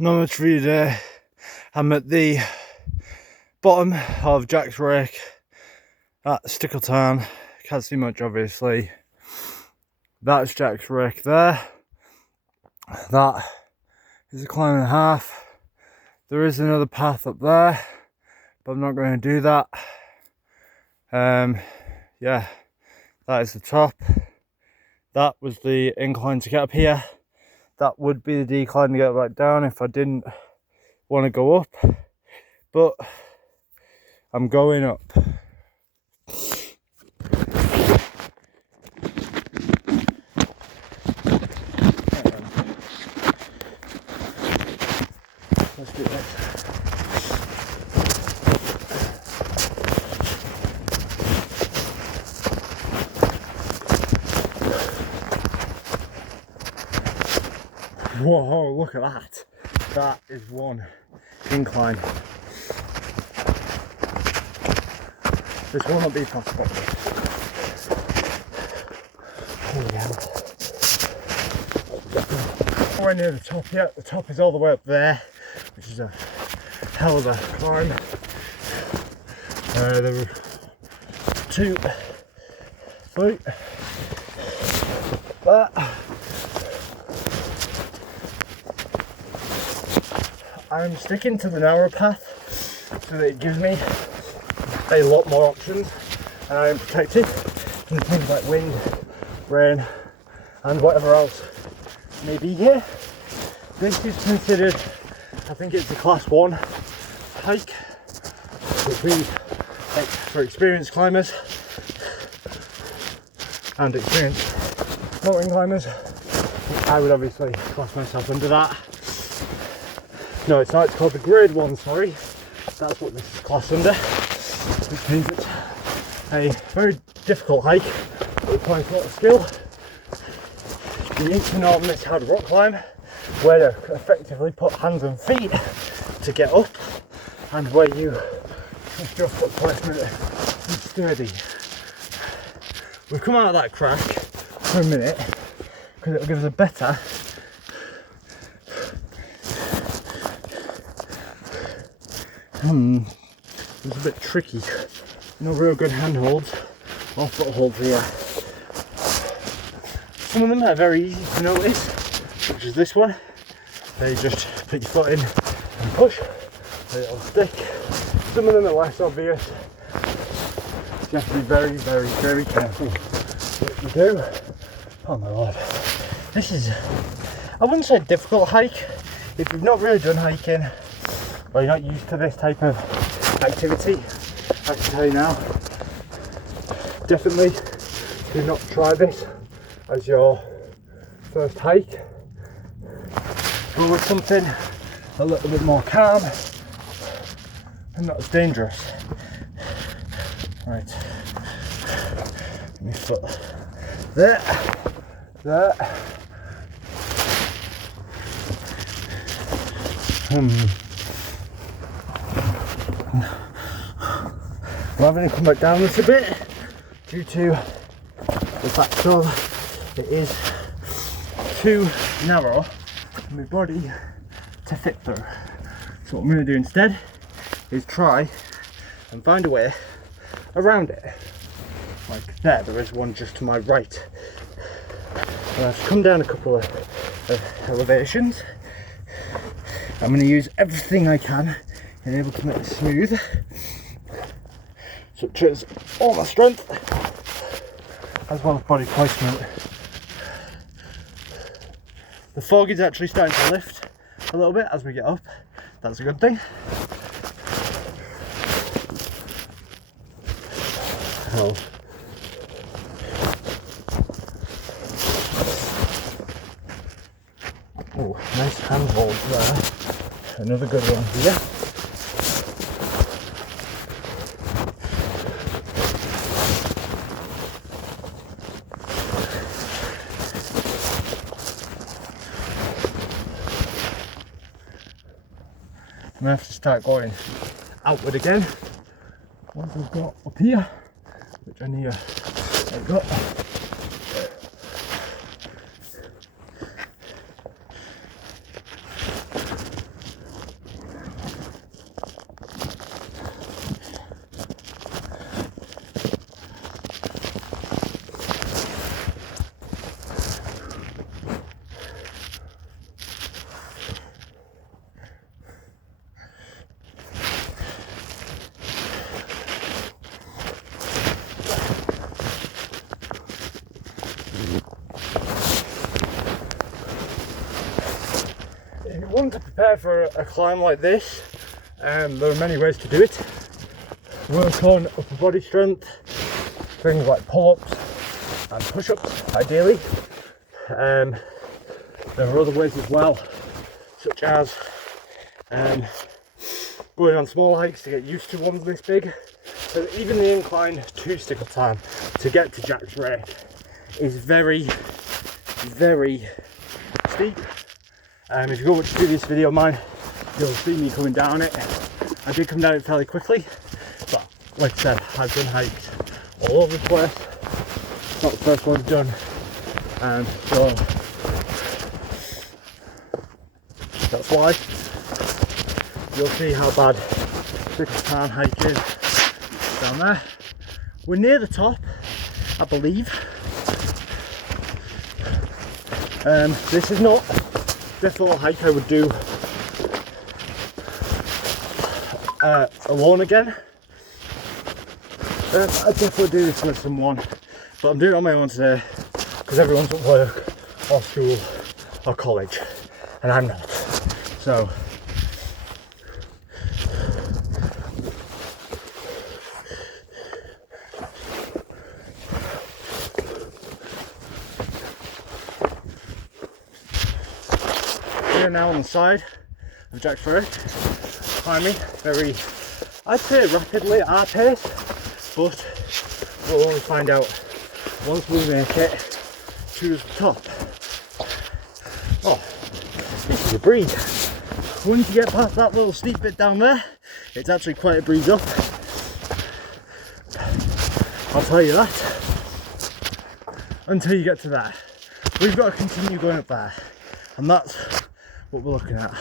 Not much for you today. I'm at the bottom of Jack's rake at Stickletown. Can't see much obviously. That's Jack's rake there. That is a climb and a half. There is another path up there, but I'm not going to do that. Yeah, that is the top. That was the incline to get up here. That would be the decline to get back down if I didn't want to go up, but I'm going up. Let's do this. Whoa, look at that. That is one incline. This will not be possible. Holy hell. Nowhere near the top yet. The top is all the way up there, which is a hell of a climb. There were 2, 3, that. I'm sticking to the narrow path so that it gives me a lot more options and I am protected from things like wind, rain and whatever else may be here. This is considered, I think it's a class 1 hike, which means for experienced climbers and experienced mountain climbers. I would obviously class myself under that. No, it's not, it's called the grade 1, sorry. That's what this is classed under, which means it's a very difficult hike, but it requires a lot of skill. You need to know on this hard rock climb where to effectively put hands and feet to get up, and where you trust your foot placement is sturdy. We've come out of that crack for a minute, because it'll give us a better it's a bit tricky. No real good handholds or footholds here. Some of them are very easy to notice, such as this one. They just put your foot in and push, and it'll stick. Some of them are less obvious. You have to be very, very, very careful what you do. Oh my lord. This is, I wouldn't say a difficult hike. If you've not really done hiking, or you're not used to this type of activity, I can tell you now, definitely do not try this as your first hike. Go with something a little bit more calm and not as dangerous. Right, my foot there, there. I'm having to come back down this a bit due to the fact of it is too narrow for my body to fit through. So what I'm going to do instead is try and find a way around it. Like there is one just to my right. And I've come down a couple of elevations. I'm going to use everything I can and able to make it smooth, such as all my strength as well as body placement. The fog is actually starting to lift a little bit as we get up. That's a good thing. Oh. Oh, nice handhold there. Another good one here. I'm going to have to start going outward again once I've got up here, which I need to take up. you want to prepare for a climb like this, there are many ways to do it. Work on upper body strength, things like pull-ups and push-ups ideally. There are other ways as well, such as going on small hikes to get used to ones this big. So even the incline to stickle time to get to Jack's Rake is very, very steep. If you go watch a previous video of mine, you'll see me coming down it. I did come down it fairly quickly, but like I said, I've done hikes all over the place. It's not the first one I've done, so that's why you'll see how bad this time hike is down there. We're near the top, I believe. This is not the little hike I would do alone again. I'd definitely do this with someone, but I'm doing it on my own today because everyone's at work or school or college and I'm not. So we're now on the side of Jack's Rake, climbing very, I'd say rapidly at our pace, but we'll only find out once we make it to the top. Oh, this is a breeze. Once you get past that little steep bit down there, it's actually quite a breeze up. I'll tell you that. Until you get to that. We've got to continue going up there. And that's what we're looking at.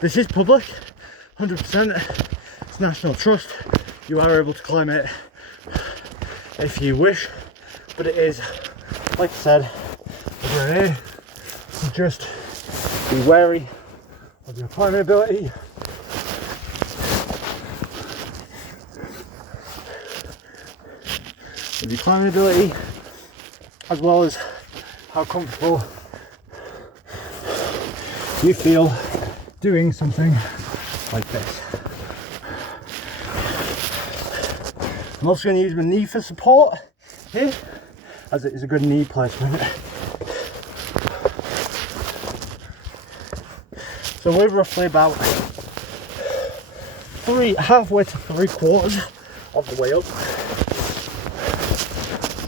This is public, 100%. It's National Trust. You are able to climb it if you wish, but it is, like I said, over here. So just be wary of your climbing ability. Of your climbing ability, as well as how comfortable you feel doing something like this. I'm also going to use my knee for support here, as it is a good knee placement. So we're roughly about halfway to 3/4 of the way up.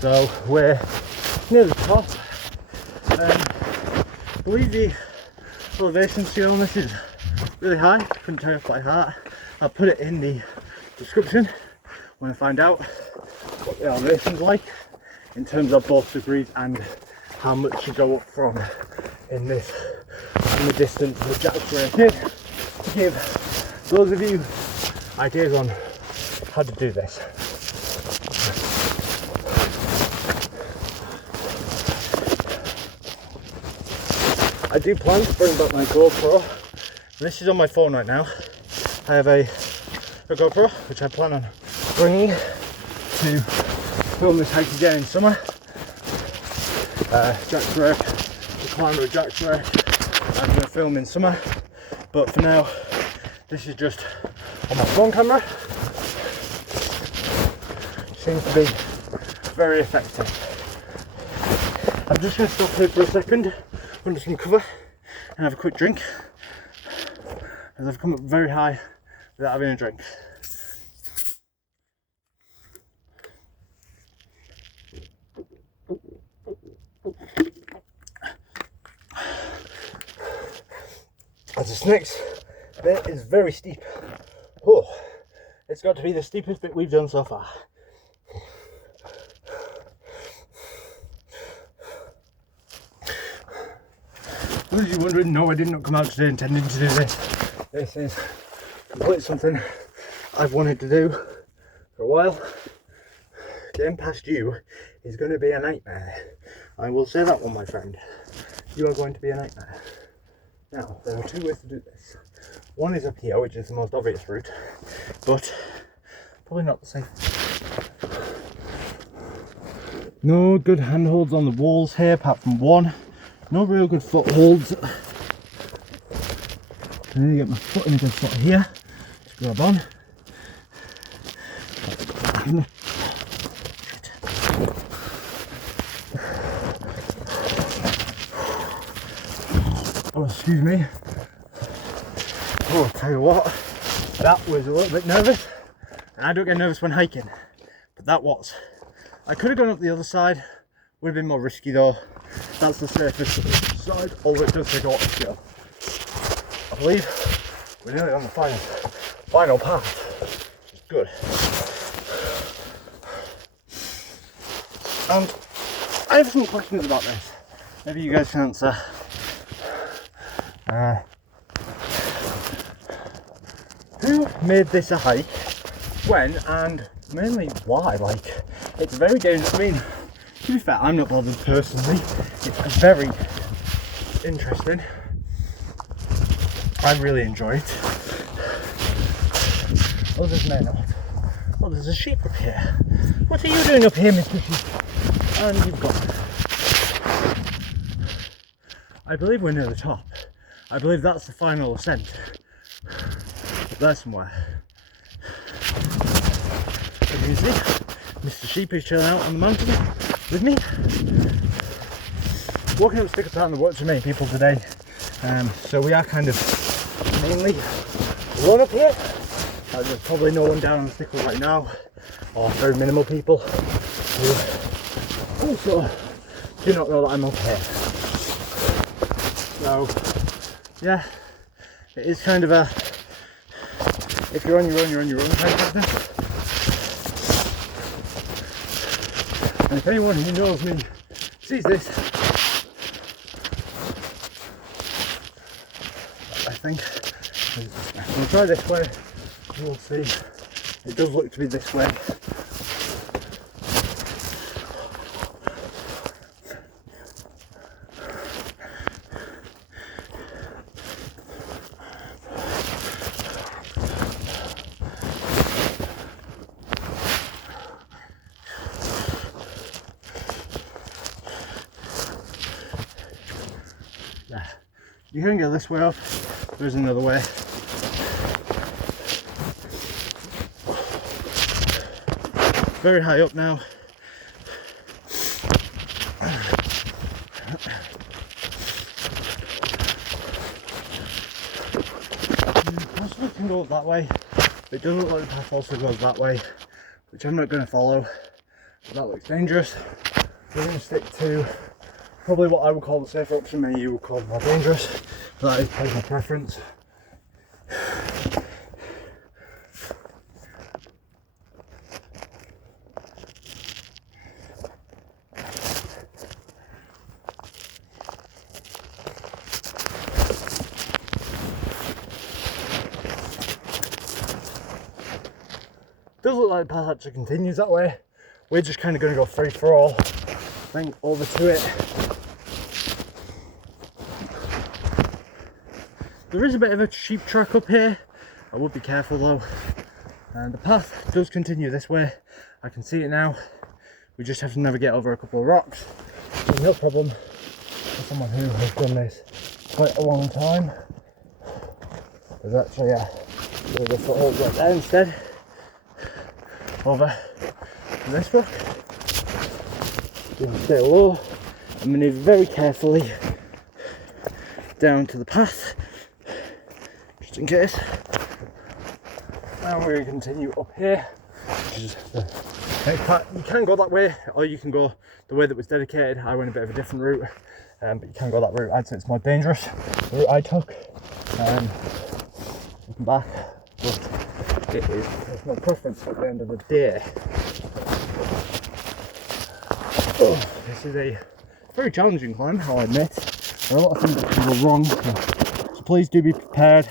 So we're near the top. I believe the elevation scale on this is really high. Couldn't tell you off by heart. I'll put it in the description when I find out what the elevation's like in terms of both degrees and how much you go up from in the distance that Jack's Rake is, to give those of you ideas on how to do this. I do plan to bring back my GoPro. This is on my phone right now. I have a GoPro which I plan on bringing to film this hike again in summer. Jack's Rake, the climber of Jack's Rake, I'm going to film in summer, but for now this is just on my phone camera. Seems to be very effective. I'm just going to stop here for a second under some cover and have a quick drink, as I've come up very high without having a drink. As this next bit is very steep. Oh, it's got to be the steepest bit we've done so far. For those of you wondering, no, I did not come out today intending to do this. This is completely something I've wanted to do for a while. Getting past you is going to be a nightmare. I will say that one, my friend. You are going to be a nightmare. Now, there are two ways to do this. One is up here, which is the most obvious route, but probably not the safest. No good handholds on the walls here, apart from one no real good footholds. I need to get my foot in a good spot here. Just grab on. Oh, excuse me. Oh, I'll tell you what, that was a little bit nervous. And I don't get nervous when hiking, but that was. I could have gone up the other side, would have been more risky though. That's the safest side, although it does take a lot of skill. I believe we're nearly on the final part, which is good. And I have some questions about this. Maybe you guys can answer. Who made this a hike? When? And mainly why? Like, it's very dangerous. I mean, to be fair, I'm not bothered personally. It's very interesting. I really enjoy it. Others may not. Oh, there's a sheep up here. What are you doing up here, Mr. Sheep? And you've got... I believe we're near the top. I believe that's the final ascent. Up there somewhere. As you can see, Mr. Sheep is chilling out on the mountain with me. Walking up Stickles out in the work to many people today. So we are kind of mainly alone up here. There's probably no one down on the Stickles right now, or very minimal people who also do not know that I'm up here. So yeah, it is kind of a, if you're on your own, you're on your own type of business. And if anyone who knows me sees this, I think I'm going to try this way. We'll see. It does look to be this way. Yeah. You can go this way up. There's another way. Very high up now. Possibly can go up that way. It does look like the path also goes that way, which I'm not going to follow. But that looks dangerous. We're going to stick to probably what I would call the safer option, maybe you would call more dangerous. But that is personal preference. Does look like the path actually continues that way. We're just kind of going to go free for all. Then over to it. There is a bit of a sheep track up here. I would be careful though. And the path does continue this way. I can see it now. We just have to navigate over a couple of rocks. So no problem for someone who has done this quite a long time. There's actually a little foothold right there instead. Over this rock. We're going to stay low and manoeuvre very carefully down to the path, just in case. Now we're going to continue up here, which is the next part. You can go that way, or you can go the way that was dedicated. I went a bit of a different route, but you can go that route. I'd say it's more dangerous, the route I took. Looking back, but it's my preference at the end of the day. Oh, this is a very challenging climb, I'll admit. There are a lot of things that can go wrong, so please do be prepared.